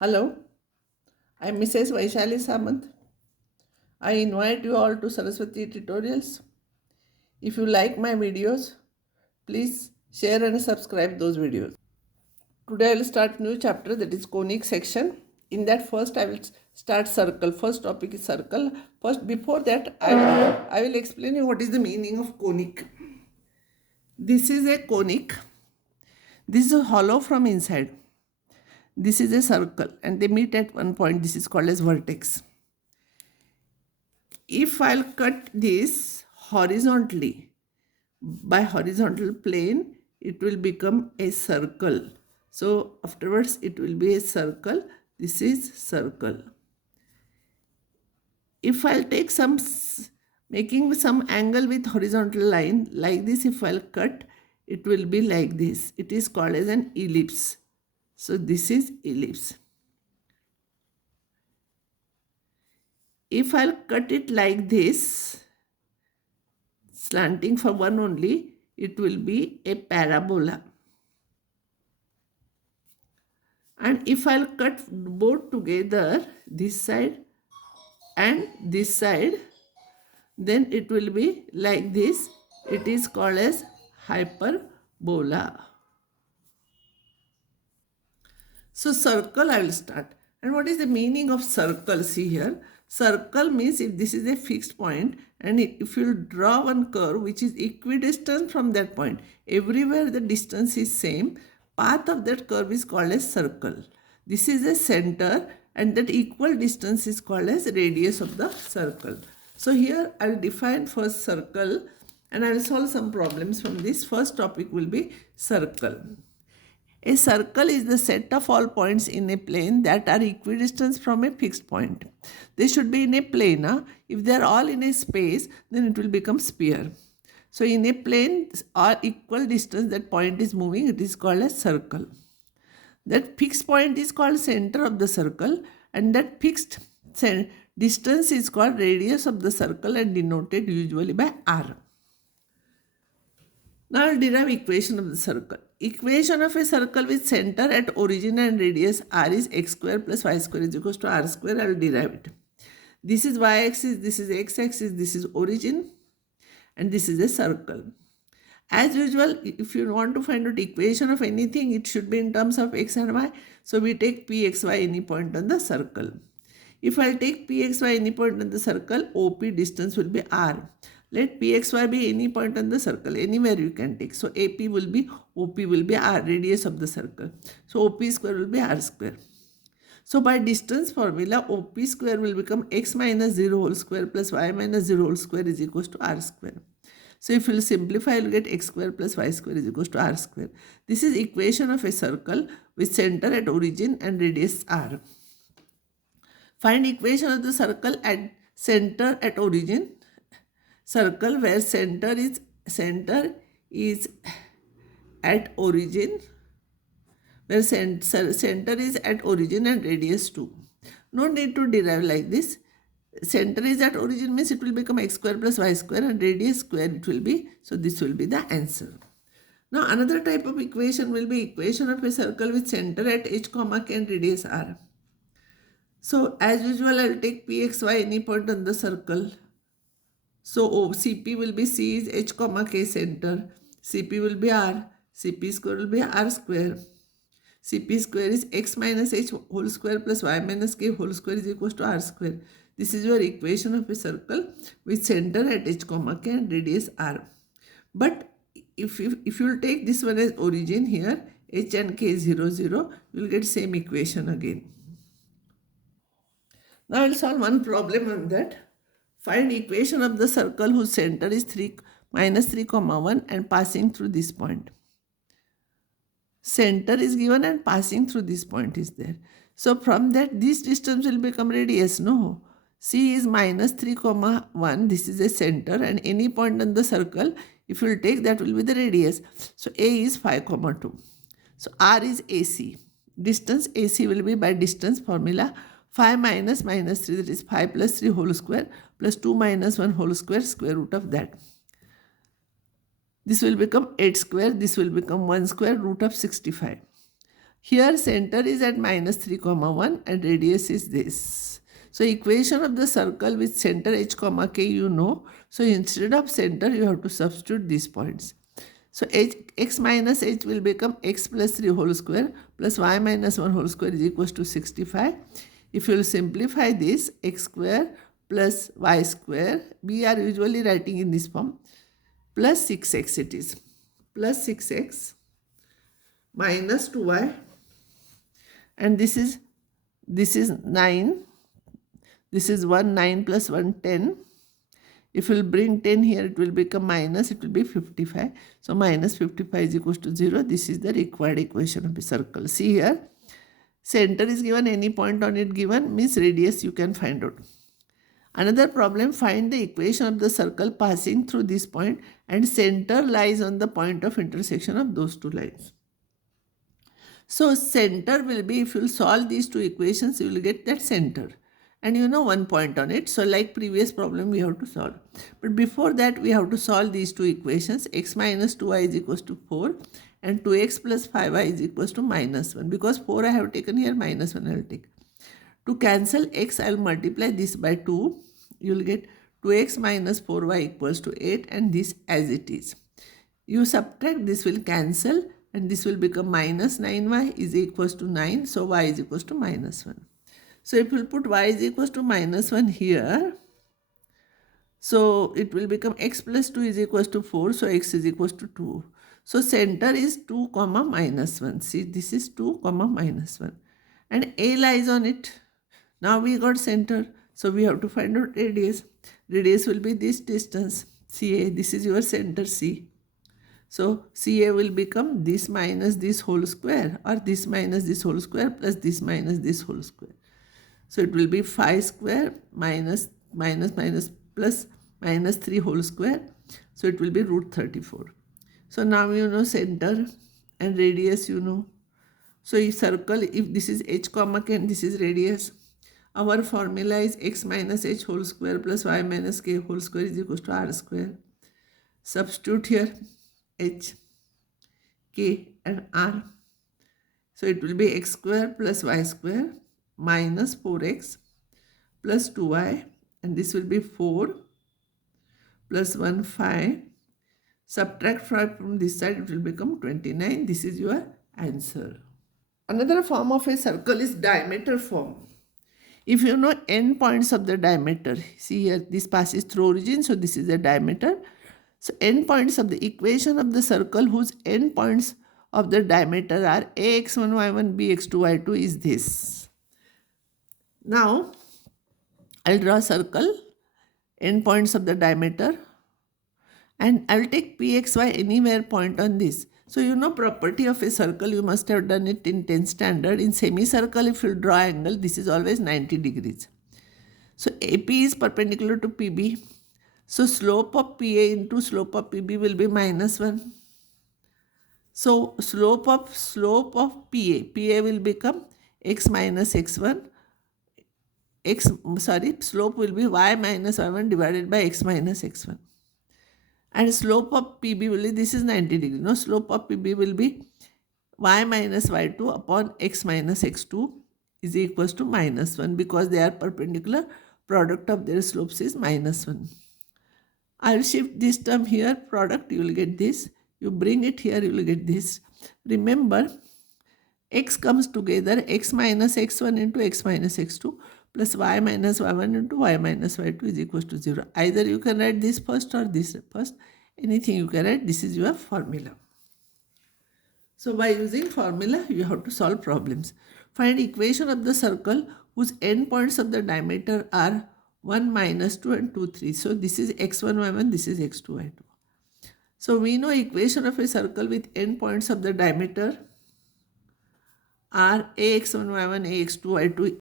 Hello, I'm Mrs. Vaishali Samant. I invite you all to Saraswati tutorials. If you like my videos, please share and subscribe those videos. Today I will start new chapter, that is conic section. In that first I will start circle. First topic is circle. First, before that I will explain you what is the meaning of conic. This is a conic. This is a hollow from inside. This is a circle and they meet at one point. This is called as vertex. If I'll cut this horizontally, by horizontal plane, it will become a circle. So afterwards it will be a circle. This is circle. If I'll take making some angle with horizontal line like this, if I'll cut, it will be like this. It is called as an ellipse. So this is ellipse. If I'll cut it like this, slanting for one only, it will be a parabola. And if I'll cut both together, this side and this side, then it will be like this. It is called as hyperbola. So circle I will start. And what is the meaning of circle? See here. Circle means if this is a fixed point and if you draw one curve which is equidistant from that point, everywhere the distance is same, path of that curve is called as circle. This is a center and that equal distance is called as radius of the circle. So here I will define first circle and I will solve some problems from this. First topic will be circle. A circle is the set of all points in a plane that are equidistant from a fixed point. They should be in a plane. If they are all in a space, then it will become sphere. So in a plane or equal distance that point is moving, it is called a circle. That fixed point is called center of the circle and that fixed distance is called radius of the circle and denoted usually by r. Now I will derive equation of the circle. Equation of a circle with center at origin and radius r is x square plus y square is equals to r square. I will derive it. This is y-axis, this is x-axis, this is origin and this is a circle. As usual, if you want to find out equation of anything, it should be in terms of x and y. So we take pxy any point on the circle. If I take pxy any point on the circle, OP distance will be r. Let pxy be any point on the circle, anywhere you can take. So AP will be, OP will be r, radius of the circle. So OP square will be r square. So by distance formula, OP square will become x minus 0 whole square plus y minus 0 whole square is equals to r square. So if you will simplify, you will get x square plus y square is equals to r square. This is equation of a circle with center at origin and radius r. Find equation of the circle at center at origin. Circle where center is at origin, where center is at origin and radius 2. No need to derive like this. Center is at origin means it will become x square plus y square and radius square it will be. So this will be the answer. Now another type of equation will be equation of a circle with center at h comma k and radius r. So as usual I will take pxy any point on the circle. So CP will be C is h comma k center. CP will be r. CP square will be r square. CP square is x minus h whole square plus y minus k whole square is equals to r square. This is your equation of a circle with center at h comma k and radius r. But if you will take this one as origin here, h and k is 0, 0, you will get same equation again. Now I will solve one problem on that. Find equation of the circle whose center is 3 minus 3 comma 1 and passing through this point. Center is given and passing through this point is there. So from that this distance will become radius. No. C is minus 3 comma 1. This is a center and any point on the circle, if you will take, that will be the radius. So A is 5 comma 2. So R is AC. Distance AC will be by distance formula 5 minus 3, that is 5 plus 3 whole square plus 2 minus 1 whole square, square root of that. This will become 8 square, this will become 1 square root of 65. Here center is at -3, 1 and radius is this. So equation of the circle with center h, k you know. So instead of center you have to substitute these points. So x minus h will become x plus 3 whole square plus y minus 1 whole square is equals to 65. If you will simplify this, x square plus y square, we are usually writing in this form, plus 6x it is. Plus 6x minus 2y, and this is 9. This is 1, 9 plus 1, 10. If you will bring 10 here, it will become minus, it will be 55. So minus 55 is equals to 0. This is the required equation of a circle. See here, center is given, any point on it given, means radius you can find out. Another problem, find the equation of the circle passing through this point and center lies on the point of intersection of those two lines. So center will be, if you will solve these two equations, you will get that center. And you know one point on it. So like previous problem, we have to solve. But before that, we have to solve these two equations. X minus 2y is equals to 4 and 2x plus 5y is equals to minus 1. Because 4 I have taken here, minus 1 I will take. To cancel x, I will multiply this by 2. You will get 2x minus 4y equals to 8 and this as it is. You subtract, this will cancel and this will become minus 9y is equals to 9. So y is equals to minus 1. So if you put y is equals to minus 1 here, so it will become x plus 2 is equals to 4. So x is equals to 2. So center is 2, minus 1. See, this is 2, minus 1. And a lies on it. Now we got center. So we have to find out radius. Radius will be this distance, CA. This is your center C. So CA will become this minus this whole square, or this minus this whole square plus this minus this whole square. So it will be 5 square minus plus minus 3 whole square. So it will be root 34. So now you know center and radius you know. So if circle, if this is h, k and this is radius, our formula is x minus h whole square plus y minus k whole square is equals to r square. Substitute here h, k and r. So it will be x square plus y square minus 4x plus 2y, and this will be 4 plus 1, 5. Subtract 5 from this side, it will become 29. This is your answer. Another form of a circle is diameter form. If you know n points of the diameter, see here, this passes through origin, so this is the diameter. So n points of the equation of the circle whose n points of the diameter are ax1, y1, bx2, y2 is this. Now, I will draw a circle, n points of the diameter, and I will take pxy anywhere point on this. So you know property of a circle, you must have done it in 10th standard. In semicircle, if you draw angle, this is always 90 degrees. So AP is perpendicular to PB. So slope of PA into slope of PB will be minus 1. So slope of PA will become x minus x1. Slope will be y minus y1 divided by x minus x1. And slope of PB will be, this is 90 degree. No, slope of PB will be y minus y2 upon x minus x2 is equals to minus 1 because they are perpendicular. Product of their slopes is minus 1. I will shift this term here, product, you will get this. You bring it here, you will get this. Remember, x comes together, x minus x1 into x minus x2 plus y minus y1 into y minus y2 is equals to 0. Either you can write this first or this first. Anything you can write. This is your formula. So by using formula, you have to solve problems. Find equation of the circle whose end points of the diameter are 1, minus 2 and 2, 3. So this is x1, y1, this is x2, y2. So we know equation of a circle with end points of the diameter are ax1, y1, ax2, y2